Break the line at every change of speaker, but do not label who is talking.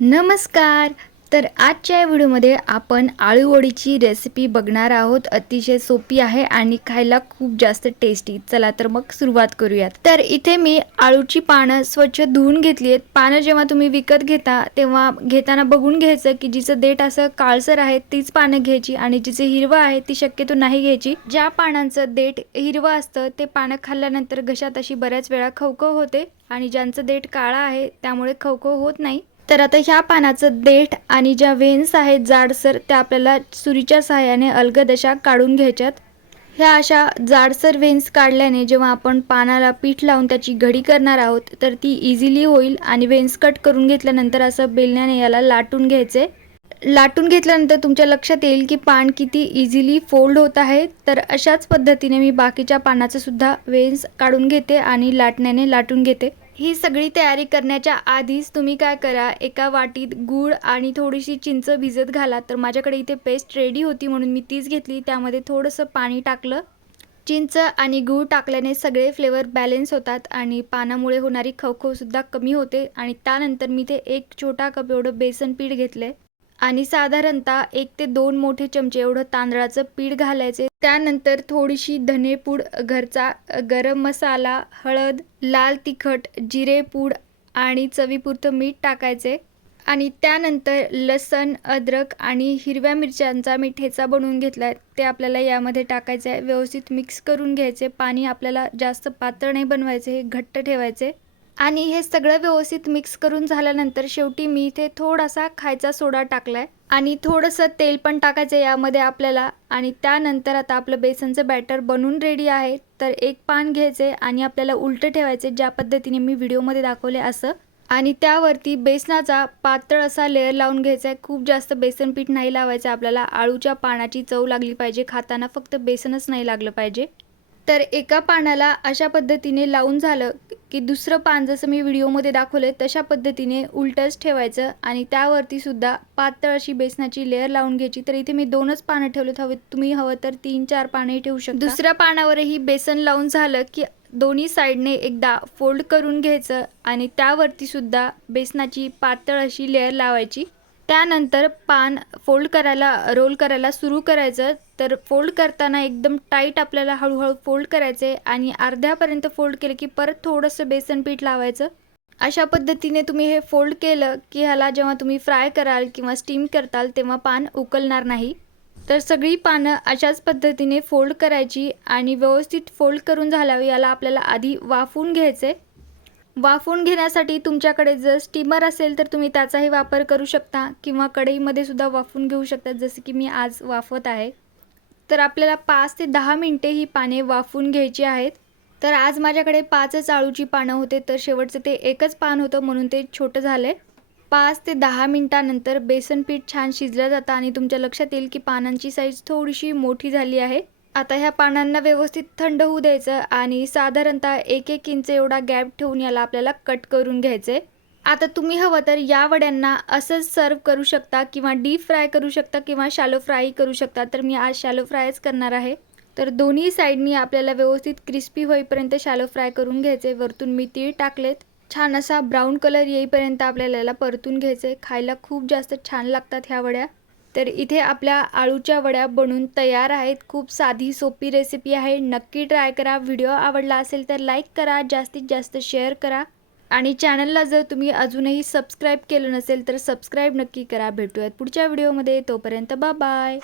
नमस्कार. तर आजच्या या व्हिडिओमध्ये आपण आळूवडीची रेसिपी बघणार आहोत. अतिशय सोपी आहे आणि खायला खूप जास्त टेस्टी चला तर मग सुरुवात करूयात. तर इथे मी आळूची पानं स्वच्छ धुवून घेतली आहेत. पानं जेव्हा तुम्ही विकत घेता तेव्हा घेताना बघून घ्यायचं की जिचं देठ असं काळसर आहे तीच पानं घ्यायची आणि जिचे हिरवं आहे ती शक्यतो नाही घ्यायची. ज्या पानांचं देठ हिरवं असतं ते पानं खाल्ल्यानंतर घशात अशी बऱ्याच वेळा खवखव होते आणि ज्यांचं देठ काळा आहे त्यामुळे खवखव होत नाही. तर आता ह्या पानाचं देठ आणि ज्या वेन्स आहेत जाडसर त्या आपल्याला सुरीच्या सहाय्याने अलगद अशा काढून घ्यायच्यात. ह्या अशा जाडसर वेन्स काढल्याने जेव्हा आपण पानाला पीठ लावून त्याची घडी करणार आहोत तर ती इझिली होईल आणि वेन्स कट करून घेतल्यानंतर असं बेलण्याने याला लाटून घ्यायचे. लाटून घेतल्यानंतर तुमच्या लक्षात येईल की पान किती इझिली फोल्ड होत आहे. तर अशाच पद्धतीने मी बाकीच्या पानाचं सुद्धा वेन्स काढून घेते आणि लाटण्याने लाटून घेते. ही सगळी तयारी करण्याच्या आधीच तुम्ही काय करा एका वाटीत गूळ आणि थोडीशी चिंच भिजत घाला. तर माझ्याकडे इथे पेस्ट रेडी होती म्हणून मी तीच घेतली. त्यामध्ये थोडंसं पाणी टाकलं. चिंच आणि गूळ टाकल्याने सगळे फ्लेवर बॅलेन्स होतात आणि पानामुळे होणारी खवखवसुद्धा कमी होते. आणि त्यानंतर मी ते एक छोटा कप एवढं बेसन पीठ घेतलं आणि साधारणतः एक ते दोन मोठे चमचे एवढं तांदळाचं पीठ घालायचे. त्यानंतर थोडीशी धनेपूड घरचा गरम मसाला हळद लाल तिखट जिरेपूड आणि चवीपुरतं मीठ टाकायचे. आणि त्यानंतर लसण अद्रक आणि हिरव्या मिरच्यांचा मी ठेचा बनवून घेतला आहे ते आपल्याला यामध्ये टाकायचं आहे. व्यवस्थित मिक्स करून घ्यायचे. पाणी आपल्याला जास्त पातळ नाही बनवायचे. हे घट्ट ठेवायचे. आणि हे सगळं व्यवस्थित मिक्स करून झाल्यानंतर शेवटी मी इथे थोडासा खायचा सोडा टाकला आहे आणि थोडंसं तेल पण टाकायचं यामध्ये आपल्याला. आणि त्यानंतर आता आपलं बेसनचं बॅटर बनून रेडी आहे. तर एक पान घ्यायचे आणि आपल्याला उलटं ठेवायचे ज्या पद्धतीने मी व्हिडिओमध्ये दाखवले असं. आणि त्यावरती बेसनाचा पातळ असा लेअर लावून घ्यायचा आहे खूप जास्त बेसन पीठ नाही लावायचं आपल्याला. आळूच्या पानाची चव लागली पाहिजे. खाताना फक्त बेसनच नाही लागलं पाहिजे. तर एका पानाला अशा पद्धतीने लावून झालं की दुसरं पान जसं मी व्हिडिओमध्ये दाखवलं आहे तशा पद्धतीने उलटंच ठेवायचं आणि त्यावरती सुद्धा पातळ अशी बेसनाची लेअर लावून घ्यायची. तर इथे मी दोनच पानं ठेवलेत हवे तुम्ही हवं तर तीन चार पानंही ठेवू शकता. दुसऱ्या पानावरही बेसन लावून झालं की दोन्ही साईडने एकदा फोल्ड करून घ्यायचं आणि त्यावरती सुद्धा बेसनाची पातळ अशी लेअर लावायची. त्यानंतर पान फोल्ड करायला रोल करायला सुरू करायचं. तर फोल्ड करताना एकदम टाईट आपल्याला हळूहळू फोल्ड करायचे आणि अर्ध्यापर्यंत फोल्ड केलं की परत थोडंसं बेसन पीठ लावायचं. अशा पद्धतीने तुम्ही हे फोल्ड केलं की ह्याला जेव्हा तुम्ही फ्राय कराल किंवा स्टीम करताल तेव्हा पान उकलणार नाही. तर सगळी पानं अशाच पद्धतीने फोल्ड करायची आणि व्यवस्थित फोल्ड करून झाल्यावर याला आपल्याला आधी वाफवून घ्यायचे वाफवून घेण्यासाठी तुमच्याकडे जर स्टीमर असेल तर तुम्ही त्याचाही वापर करू शकता किंवा कढईमध्ये सुद्धा वाफवून घेऊ शकता जसं की मी आज वाफवत आहे. तर आपल्याला पाच ते दहा मिनटे ही पाने वाफवून घ्यायची आहेत. तर आज माझ्याकडे पाचच आळूची पानं होते तर शेवटचं ते एकच पान होतं म्हणून ते छोटं झालं आहे पाच ते दहा मिनटानंतर बेसन पीठ छान शिजलं जातं आणि तुमच्या लक्षात येईल की पानांची साईज थोडीशी मोठी झाली आहे. आता ह्या पानांना व्यवस्थित थंड होऊ द्यायचं आणि साधारणतः एक एक इंच एवढा गॅप ठेवून याला आपल्याला कट करून घ्यायचं. आता तुम्ही हवं तर या वड्यांना असंच सर्व करू शकता किंवा डीप फ्राय करू शकता किंवा शॅलो फ्रायही करू शकता. तर मी आज शॅलो फ्रायच करणार आहे. तर दोन्ही साईडनी आपल्याला व्यवस्थित क्रिस्पी होईपर्यंत शॅलो फ्राय करून घ्यायचे. वरतून मी तीळ टाकलेत. छान असा ब्राऊन कलर येईपर्यंत आपल्याला याला परतून घ्यायचे. खायला खूप जास्त छान लागतात ह्या वड्या. तर इथे आपल्या आळूच्या वड्या बनून तयार आहेत. खूप साधी सोपी रेसिपी आहे. नक्की ट्राय करा. व्हिडिओ आवडला असेल तर लाईक करा. जास्तीत जास्त शेअर करा. आणि चॅनलला जर तुम्ही अजूनही सबस्क्राईब केलं नसेल तर सबस्क्राईब नक्की करा. भेटूयात पुढच्या व्हिडिओमध्ये तोपर्यंत बा बाय